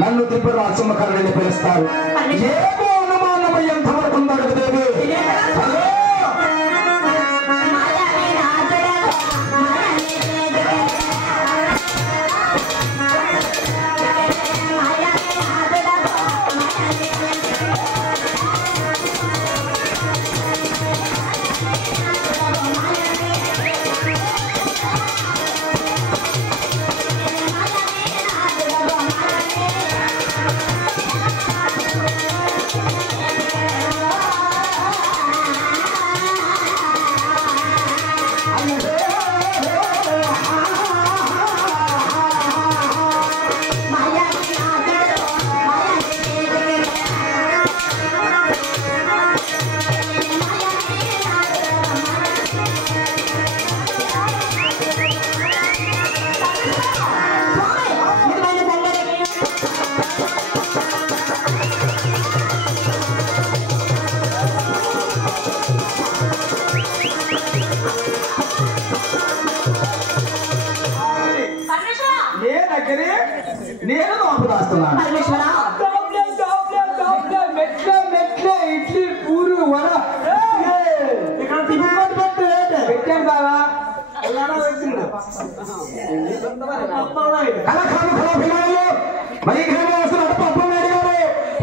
నన్ను త్రిపురాసుమకరుడని పిలుస్తారు. ఏమో అనుమానం ఎంతవరకు ఉందడుగు దేవి. నేను ఆపుదాస్తున్నాను. ఇడ్లీ పూరు వడ ఇక్కడ పెట్టాను బాబా.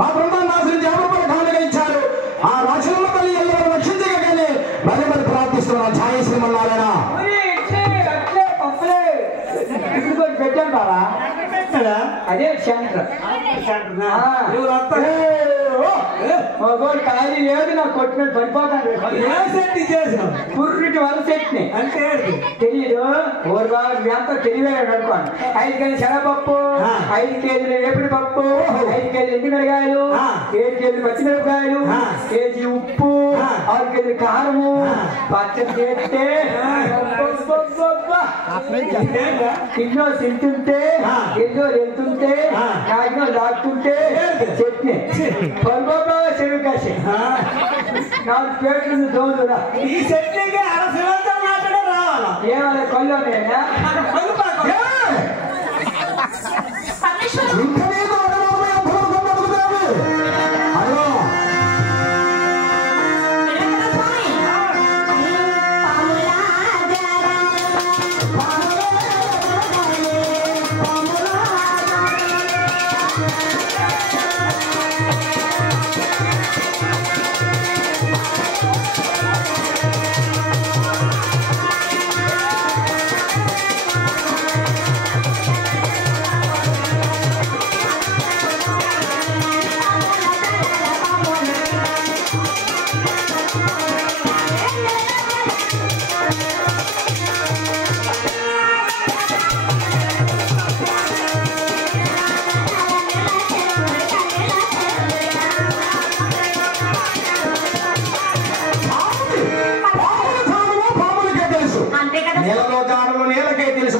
ఆ బృందాన్ని ఆశ్రయించి 50 రూపాయలు కానుకగా ఇచ్చారు. ఆ రాజుల తల్లి ಎಲ್ಲರೂ రక్షించగానే మరి మరి ప్రార్థిస్తున్నాను. ఛాయ శ్రీమన్నారాయణ పెట్టాను బాబా. అదే సెంటర్ ఖాళీ లేదు. నాకు కొట్టిన పడిపోతాను. కుర్రికి వల్ల సెట్ని అంటే తెలియదు. ఓరు బాబు మీ అంతా తెలియదు అనుకోండి. 5 కేజీలు శనగపప్పు, 5 కేజీలు వేపుడు పప్పు, 5 కేజీలు ఎండుమిరకాయలు, 7 కేజీలు పచ్చిమిరపకాయలు, కేజీ ఉప్పు, 6 కేజీలు కారము, పచ్చడి చేస్తే కిలో తింటుంటే ఎన్నో వెళ్తుంటే కాకిలో దాక్తుంటే చట్నీ పరుగోగా చెరువు కాసి 4 ప్లేట్లు దోదురా. ఈ చట్నీకి అరసివంతం మాత్రమే రావాలా? ఏమైనా కొల్లోనేనా?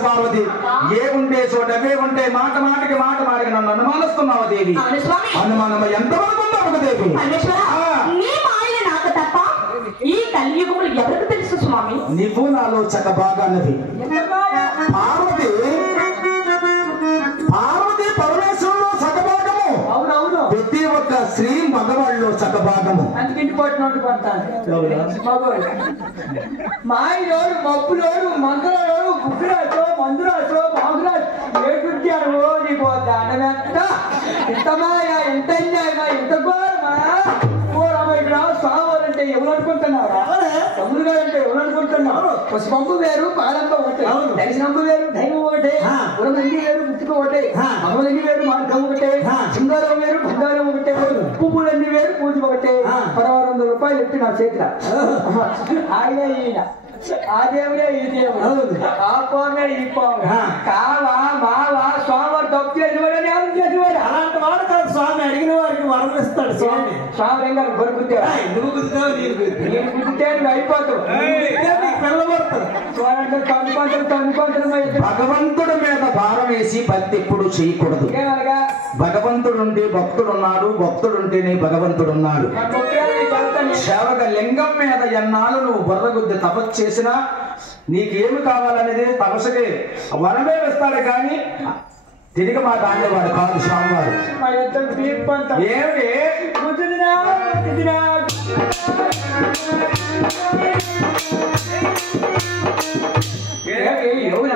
పార్వతి ఏముంటే చోటవే ఉంటే మాట మాటకి నన్ను అనుమానిస్తున్నావు దేవి. అనుమానం ఎంతవరకు ఉన్నావు దేవి? ఈ కలియుగములు ఎవరికి తెలుసు స్వామి? నువ్వు నాలో చక్క బాగా అన్నది పార్వతి. అందుకు ఇంటి పట్టినట్టు పడతాను మగోడు మా ఆయనోడు మబ్బులోడు మందులోడు బుక్కురాచో మందురాచో మాగురాచు ఏ గుర్తాను నీకు దానమెంత ఎంతమాయా ఎంత అన్యాయమా ఎంత ఘోరమా ఇక్కడ స్వామి ఎవరు అనుకుంటున్నారా తమ్ముడు గారు అంటే ఎవరు అనుకుంటున్నారు పసుపంపు వేరు పాలంప ఒకటే దర్శనంపు వేరు దైవం ఒకటే గురమంది వేరు ముత్తుకు ఒకటే మగవలంగి వేరు మార్గం ఒకటే సింగారం వేరు బంగారం ఒకటే పువ్వులన్నీ వేరు పూజ ఒకటే 1600 రూపాయలు ఎత్తి నా చేతిలో ఆయన ఈయన ఆ దేవుడే ఈ దేవుడు ఆ పోమే ఈ పోమే కావా మావా స్వామి తప్పు చేసేవాడని ఎవరు చేసేవాడు అలాంటి వాడు కాదు స్వామి అడిగిన వారికి వరం ఇస్తాడు స్వామి స్వామి రంగారు కొరుకుతావు ఎందుకు కుదుతావు నేను కుదితే నువ్వు అయిపోతావు భగవంతుడి మీద భారం వేసి భక్తి ఎప్పుడు చేయకూడదు భగవంతుడుంటే భక్తుడున్నాడు భక్తుడుంటేనే భగవంతుడున్నాడు సేవక లింగం మీద ఎన్నాళ్ళు నువ్వు బుర్రగుద్ది తపస్సు చేసినా నీకేమి కావాలనేది తపస్సుకి వరమే వేస్తాడు కానీ తిరిగి మా దాండేవాడు కాదు స్వామివారు ఏమిటి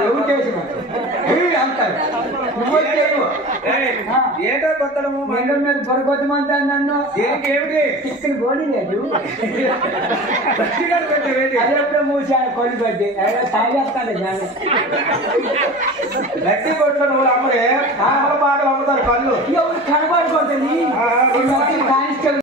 ఎవరు చేసిన అంటారు ఏంటో కొత్తడము లింగం మీద పొరగొట్టమంతా నన్ను ఏమిటి చిక్కని బోడి లేదు అదెప్పుడు మూసాను కొలి పట్టి తాగేస్తాను గట్టి కొట్ల నువ్వు అమ్మడే పాటలు అమ్ముతారు కళ్ళు ఎవరు కనబడుకుంటుంది కానిస్టేబుల్